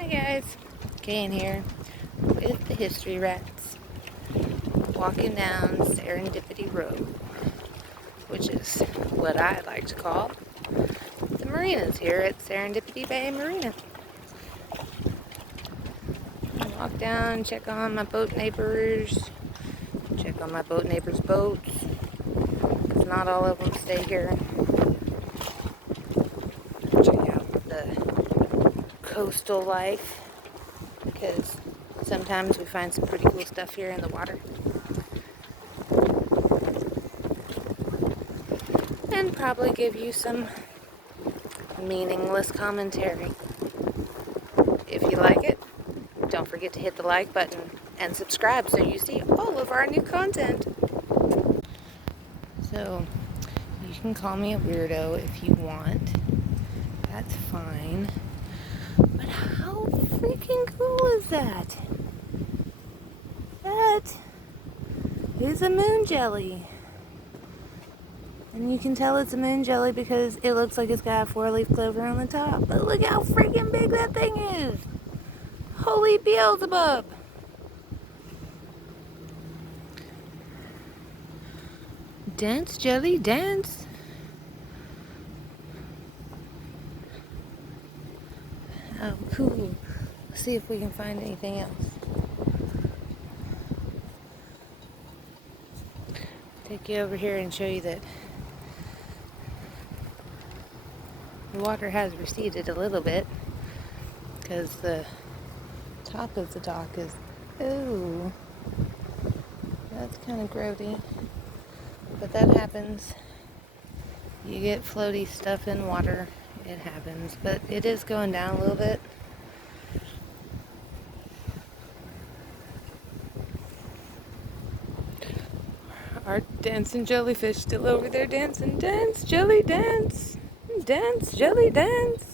Hi guys, Kane here with the History Rats, walking down Serendipity Row, which is what I like to call the marinas here at Serendipity Bay Marina. I walk down, check on my boat neighbors, check on my boat neighbors' boats, because not all of them stay here. Check out the coastal life, because sometimes we find some pretty cool stuff here in the water. And probably give you some meaningless commentary. If you like it, don't forget to hit the like button and subscribe so you see all of our new content. So, you can call me a weirdo if you want. That's fine. But how freaking cool is that? That is a moon jelly. And you can tell it's a moon jelly because it looks like it's got a 4-leaf clover on the top. But look how freaking big that thing is! Holy Beelzebub! Dance, jelly, dance! Oh, cool. Let's see if we can find anything else. Take you over here and show you that the water has receded a little bit because the top of the dock is, ooh, that's kind of grody, but that happens. You get floaty stuff in water, it happens, but it is going down a little bit. Our dancing jellyfish still over there dancing. Dance, jelly, dance. Dance, jelly, dance.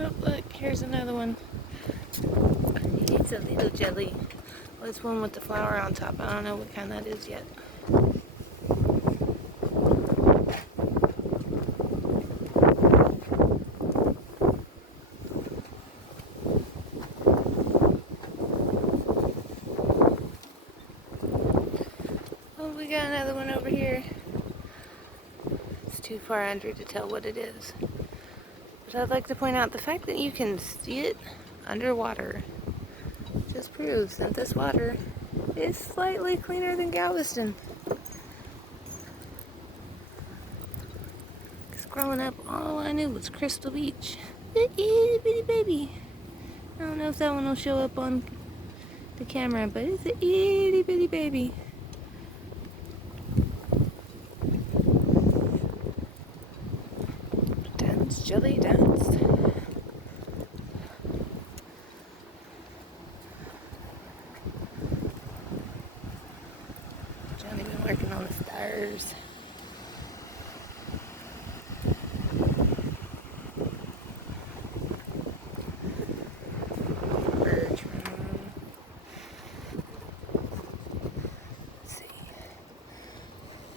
Oh, look, here's another one. It's a little jelly. Well, it's one with the flower on top. I don't know what kind that is yet. Oh, we got another one over here. It's too far under to tell what it is. But I'd like to point out the fact that you can see it underwater just proves that this water is slightly cleaner than Galveston. Because growing up, all I knew was Crystal Beach. The itty bitty baby. I don't know if that one will show up on the camera, but it's an itty bitty baby. Dance, jelly, dance. Johnny been working on the stars. Let's see.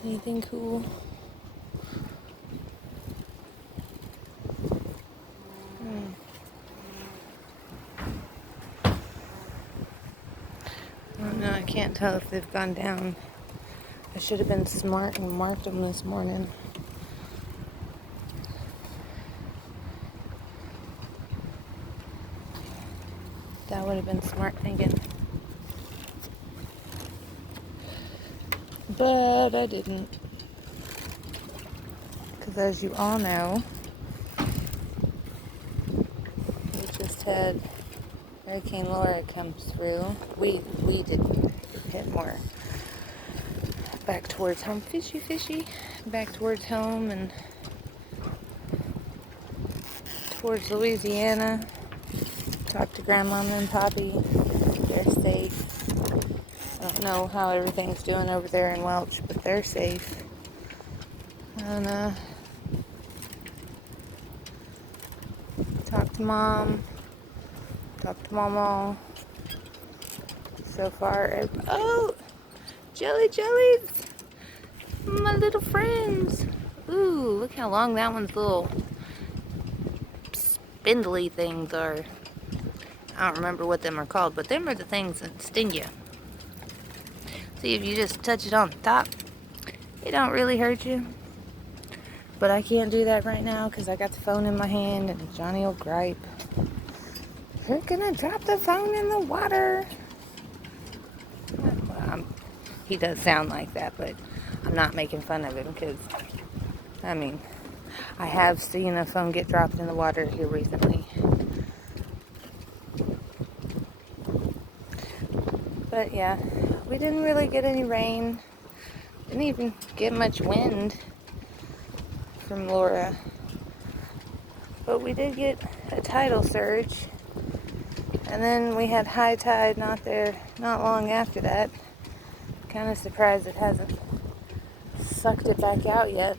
Anything cool? Oh no, I can't tell if they've gone down. I should have been smart and marked them this morning. That would have been smart thinking. But I didn't. Because as you all know, we just had Hurricane Laura come through. We didn't. It hit more back towards home. Fishy. Back towards home and towards Louisiana. Talked to Grandma and Poppy. They're safe. I don't know how everything's doing over there in Welch, but they're safe. And talk to Mom. Talk to Mama. So far, oh, jellies! My little friends. Ooh, look how long that one's little spindly things are. I don't remember what them are called, but them are the things that sting you. See, if you just touch it on the top, it don't really hurt you. But I can't do that right now because I got the phone in my hand and Johnny will gripe. You're gonna drop the phone in the water. Well, he does sound like that, but I'm not making fun of him because, I mean, I have seen a phone get dropped in the water here recently. But yeah, we didn't really get any rain. Didn't even get much wind from Laura. But we did get a tidal surge. And then we had high tide not long after that. Kind of surprised it hasn't sucked it back out yet.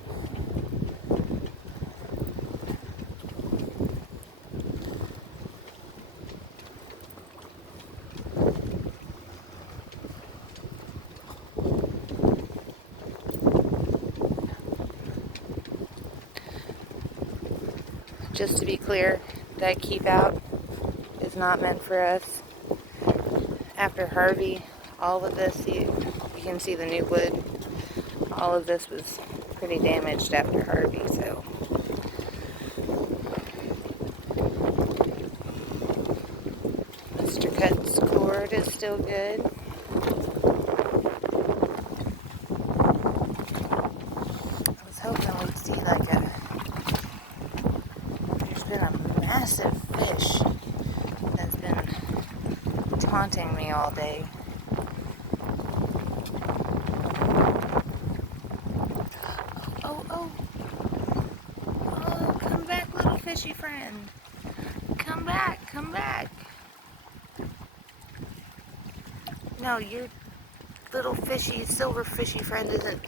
Just to be clear, that keep out is not meant for us. After Harvey, all of this, you can see the new wood. All of this was pretty damaged after Harvey, so. Mr. Cut's cord is still good. I was hoping we'd see there's been a massive fish that's been taunting me all day. Oh, come back, little fishy friend. Come back. No, your little fishy, silver fishy friend isn't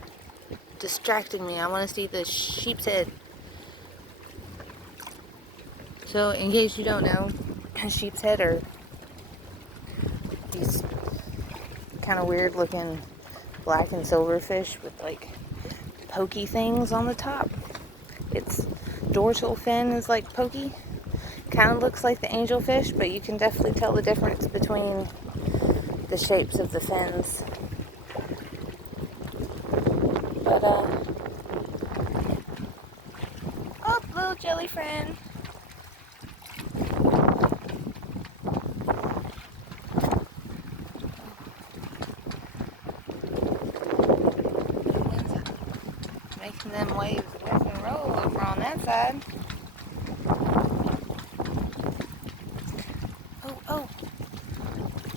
distracting me. I want to see the sheep's head. So, in case you don't know, sheep's head are these kind of weird looking black and silver fish with like pokey things on the top. Its dorsal fin is like pokey. Kind of looks like the angelfish, but you can definitely tell the difference between the shapes of the fins. But, oh, little jelly friend. Making them waves rock and roll over on that side. Oh.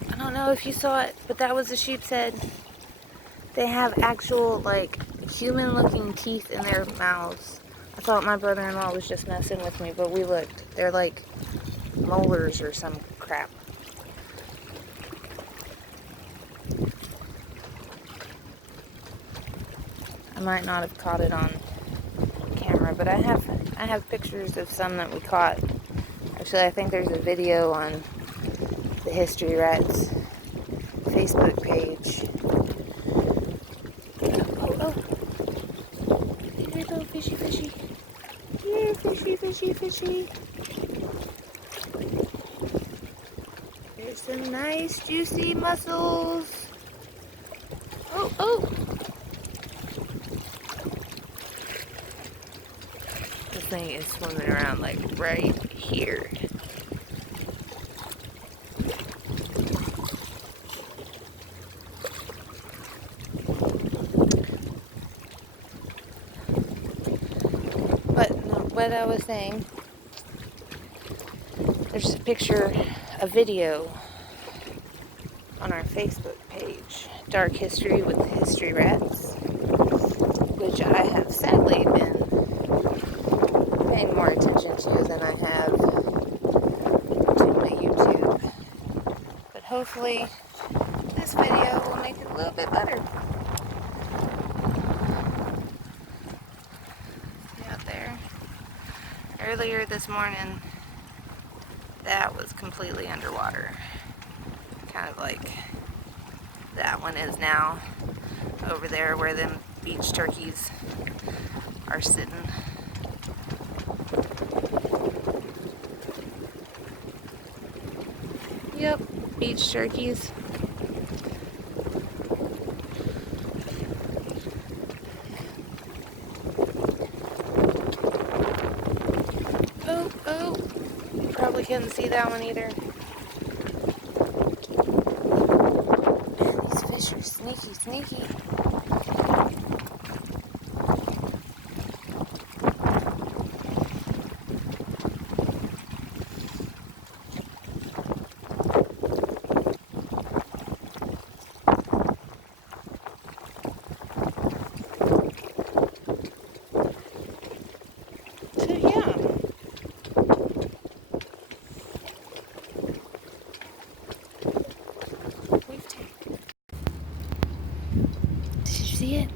I don't know if you saw it, but that was a sheep's head. They have actual, like, human-looking teeth in their mouths. I thought my brother-in-law was just messing with me, but we looked. They're like molars or some crap. I might not have caught it on camera, but I have pictures of some that we caught. Actually, I think there's a video on the History Rats Facebook page. Oh. Here, little fishy. Here, fishy. There's some nice juicy mussels. Oh. This thing is swimming around like right here. But no, what I was saying, there's a video on our Facebook page, Dark History with History Rats, which I have sadly been paying more attention to than I have to my YouTube. But hopefully this video will make little bit better. See out there? Earlier this morning, that was completely underwater. Kind of like that one is now, over there where them beach turkeys are sitting. Yep, beach turkeys. Oh, you probably couldn't see that one either. Man, these fish are sneaky. So yeah. Did you see it?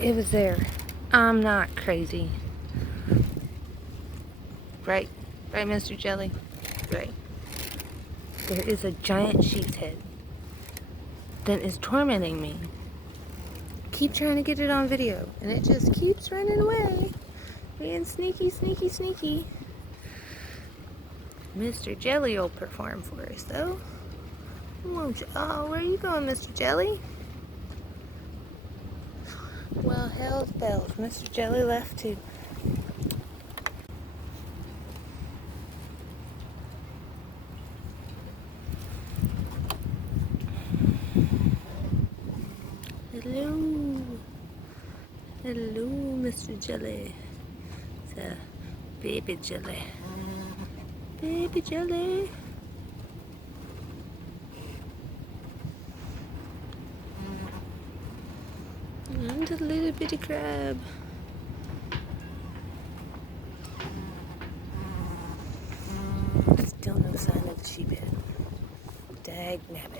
It was there. I'm not crazy. Right, Mr. Jelly? Right. There is a giant sheep's head that is tormenting me. Keep trying to get it on video, and it just keeps running away. Being sneaky. Mr. Jelly will perform for us, though. Won't you? Oh, where are you going, Mr. Jelly? Well, hell's bells. Mr. Jelly left too. Hello, Mr. Jelly. It's a baby jelly. Baby jelly. And a little bitty crab. Still no sign of the sheephead. Dag nabbit.